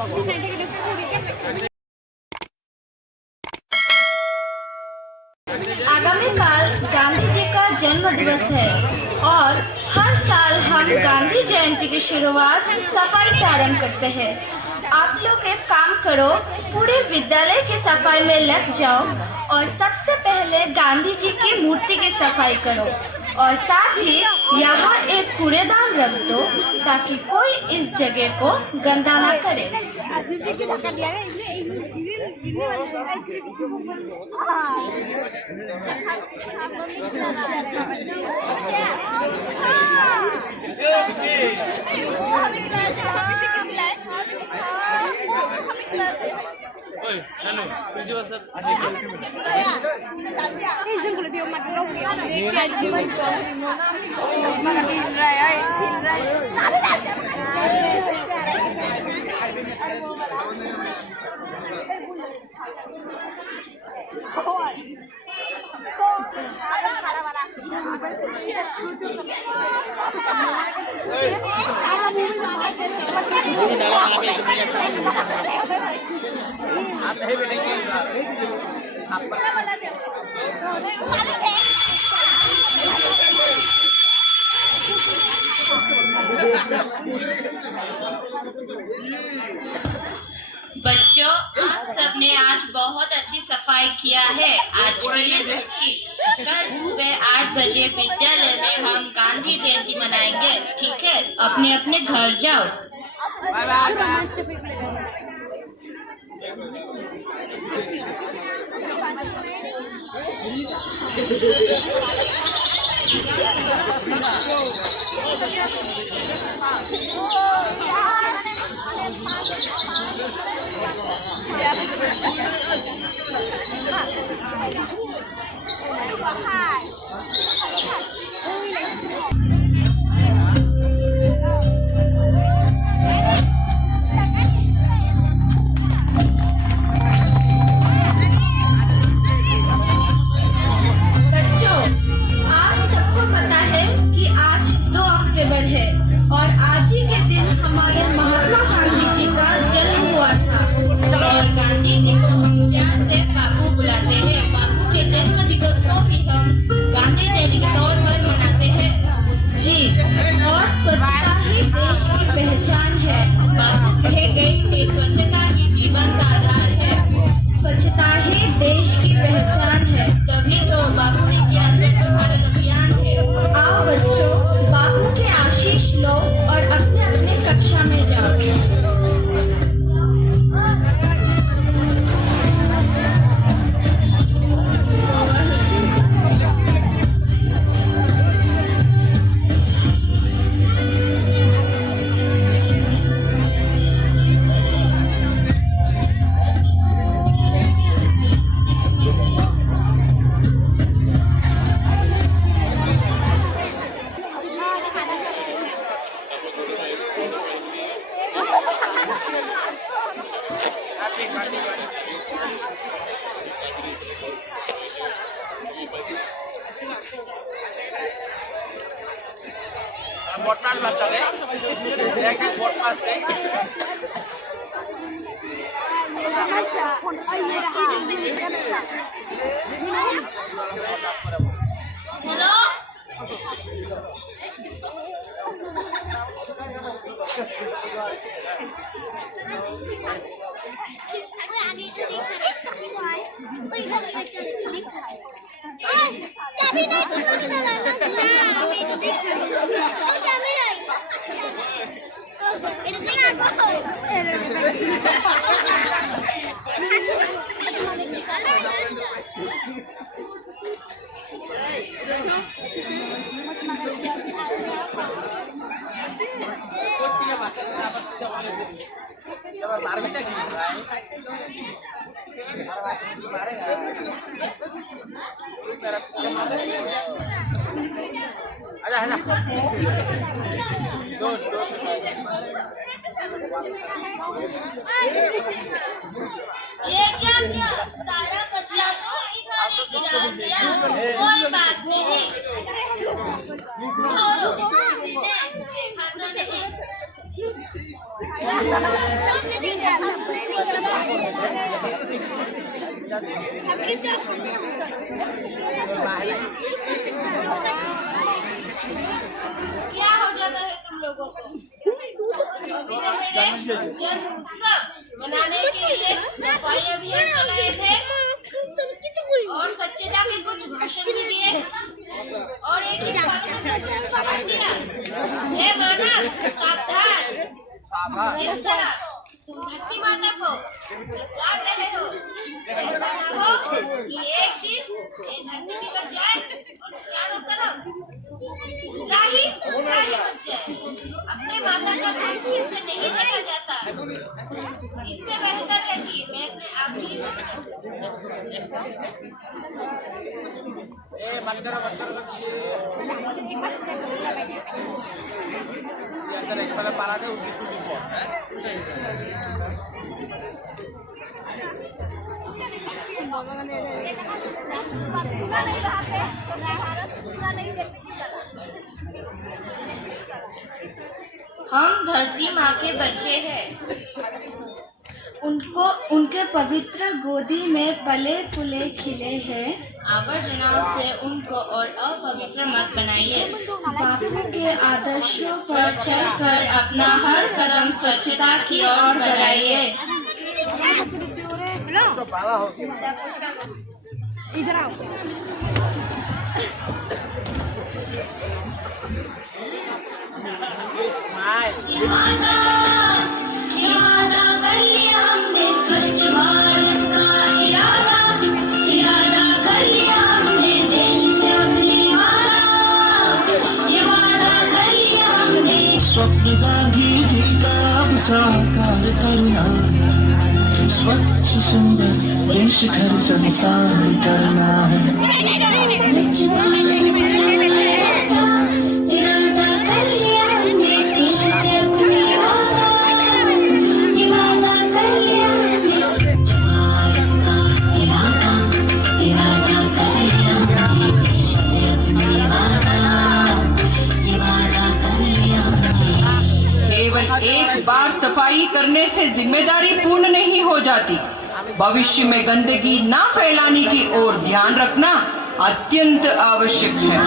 आगामीकाल गांधी जी का जन्म दिवस है और हर साल हम गांधी जयंती की शुरुआत सफाई से आरंभ करते हैं। आप लोग एक काम करो, पूरे विद्यालय की सफाई में लग जाओ और सबसे पहले गांधी जी की मूर्ति की सफाई करो और साथ ही यहाँ एक कूड़ेदान रख दो ताकि कोई इस जगह को गंदा ना करे। बच्चों, आप सबने आज बहुत अच्छी सफाई किया है। आज के लिए छुट्टी। कल सुबह 8 बजे विद्यालय में हम गांधी जयंती मनाएंगे, ठीक है? अपने अपने घर जाओ। पहचान है। बापू कहे गए थे, स्वच्छता ही जीवन का आधार है। स्वच्छता ही देश की पहचान है, तभी तो बापू ने किया स्वच्छ भारत अभियान है। आओ बच्चों, बापू के आशीष लो और अपने अपने कक्षा में जाओ। ये क्या किया? सारा कचरा तो इधर ही गिरा दिया। कोई बात नहीं, छोड़ो, किसी ने देखा तो नहीं। क्या हो जाता है तुम लोगों को? अभी तो मेरे जन्म उत्सव मनाने के लिए सफाई अभियान चलाए थे और स्वच्छता के कुछ भाषण भी दिए और एक ही बात में सब पकड़ दिया। हे मानव, सावधान! जिस तरह तुम धरती माता को काट रहे हो, ऐसा ना हो कि एक दिन ये धरती बिगड़ जाए और चारों तरफ राही राही बच जाए। अपने माता का दूध ठीक से नहीं देखा जाता। इससे बेहतर है कि मैं अपने आप ही हम धरती माँ के बच्चे हैं। उनके पवित्र गोदी में पले फूले खिले हैं। आवर्जनाओं से उनको और अपवित्र मत बनाइए। बापू के आदर्शों पर चलकर अपना हर कदम स्वच्छता की ओर बढ़ाइए। इधर आओ। स्वच्छ भारत का इरादा कर लिया हमने, देश से अपनी वादा कर लिया हमने। स्वप्न गांधी जी का अब साकार करना, स्वच्छ सुंदर देश घर संसार करना है। स्वच्छ भारत का इरादा कर लिया हमने, देश से अपनी वादा कर लिया हमने। स्वच्छ भारत का इरादा कर लिया हमने, देश से अपनी वादा कर लिया हमने। केवल एक बार सफाई करने से जिम्मेदारी पूर्ण नहीं हो जाती। भविष्य में गंदगी ना फैलाने की ओर ध्यान रखना अत्यंत आवश्यक है।